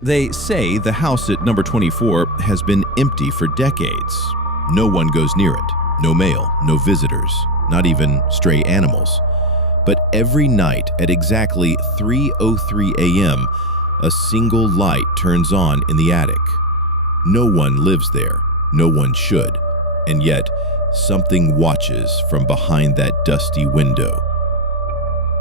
They say the house at number 24 has been empty for decades. No one goes near it. No mail, no visitors, not even stray animals. But every night at exactly 3:03 a.m., a single light turns on in the attic. No one lives there. No one should. And yet, something watches from behind that dusty window.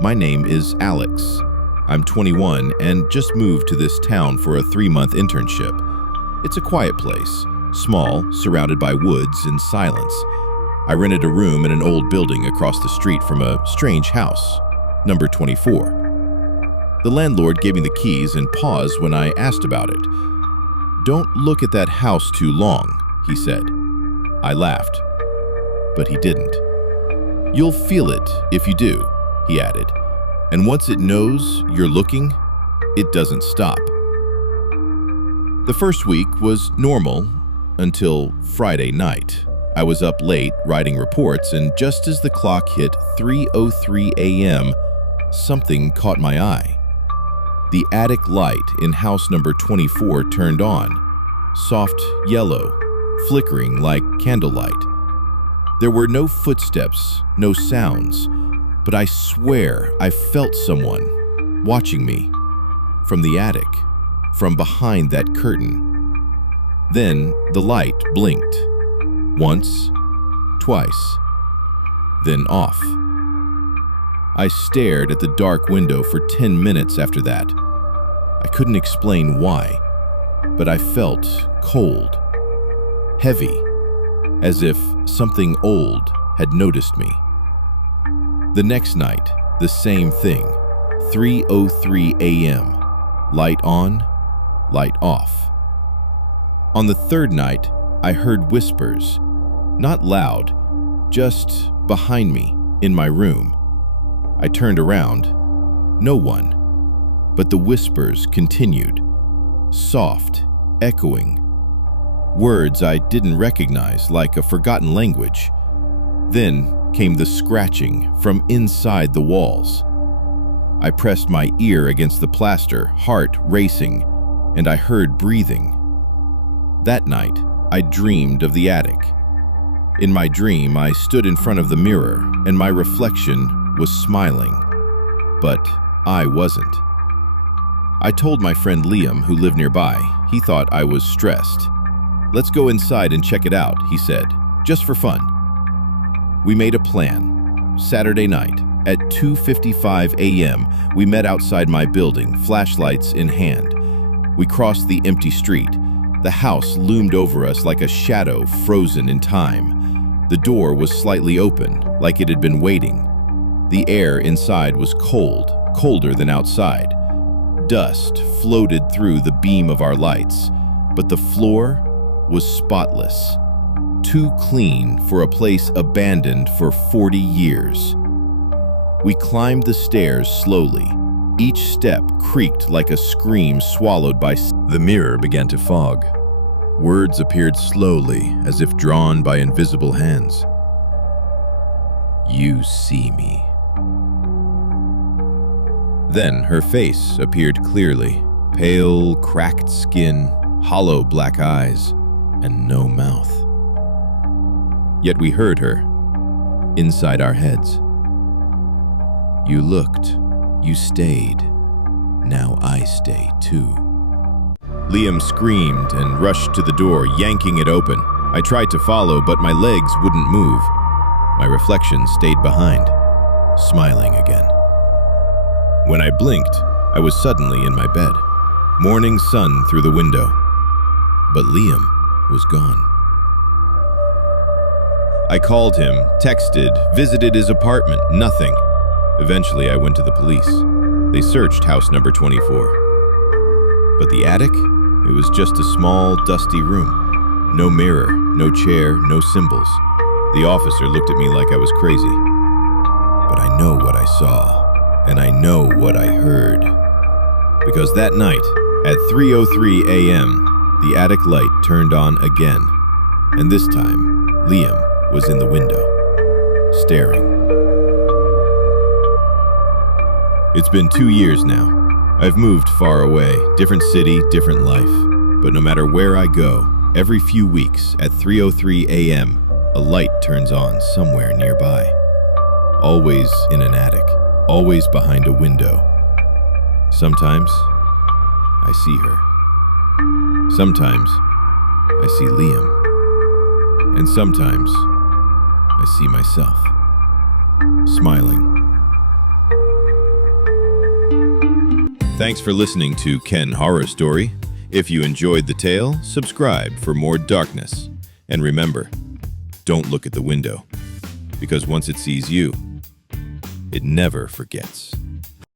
My name is Alex. I'm 21 and just moved to this town for a 3-month internship. It's a quiet place, small, surrounded by woods and silence. I rented a room in an old building across the street from a strange house, number 24. The landlord gave me the keys and paused when I asked about it. "Don't look at that house too long," he said. I laughed, but he didn't. "You'll feel it if you do," he added. "And once it knows you're looking, it doesn't stop." The first week was normal until Friday night. I was up late writing reports, and just as the clock hit 3:03 a.m., something caught my eye. The attic light in house number 24 turned on, soft yellow, flickering like candlelight. There were no footsteps, no sounds, but I swear I felt someone watching me from the attic, from behind that curtain. Then the light blinked. Once, twice, then off. I stared at the dark window for 10 minutes after that. I couldn't explain why, but I felt cold, heavy, as if something old had noticed me. The next night, the same thing, 3:03 a.m., light on, light off. On the third night, I heard whispers, not loud, just behind me in my room. I turned around, no one, but the whispers continued, soft, echoing, words I didn't recognize like a forgotten language. Then came the scratching from inside the walls. I pressed my ear against the plaster, heart racing, and I heard breathing. That night, I dreamed of the attic. In my dream, I stood in front of the mirror, and my reflection was smiling, but I wasn't. I told my friend Liam, who lived nearby. He thought I was stressed. "Let's go inside and check it out," he said, "just for fun." We made a plan. Saturday night, at 2:55 a.m., we met outside my building, flashlights in hand. We crossed the empty street. The house loomed over us like a shadow frozen in time. The door was slightly open, like it had been waiting. The air inside was cold, colder than outside. Dust floated through the beam of our lights, but the floor was spotless, too clean for a place abandoned for 40 years. We climbed the stairs slowly. Each step creaked like a scream swallowed by... The mirror began to fog. Words appeared slowly, as if drawn by invisible hands. "You see me." Then her face appeared clearly, pale, cracked skin, hollow black eyes, and no mouth. Yet we heard her, inside our heads. "You looked, you stayed, now I stay too." Liam screamed and rushed to the door, yanking it open. I tried to follow, but my legs wouldn't move. My reflection stayed behind, smiling again. When I blinked, I was suddenly in my bed, morning sun through the window. But Liam was gone. I called him, texted, visited his apartment, nothing. Eventually, I went to the police. They searched house number 24. But the attic? It was just a small, dusty room. No mirror, no chair, no symbols. The officer looked at me like I was crazy. But I know what I saw, and I know what I heard. Because that night, at 3:03 a.m., the attic light turned on again. And this time, Liam was in the window, staring. It's been 2 years now. I've moved far away, different city, different life. But no matter where I go, every few weeks at 3:03 a.m., a light turns on somewhere nearby. Always in an attic, always behind a window. Sometimes I see her. Sometimes I see Liam. And sometimes I see myself, smiling. Thanks for listening to Ken Horror Story. If you enjoyed the tale, subscribe for more darkness. And remember, don't look at the window, because once it sees you, it never forgets.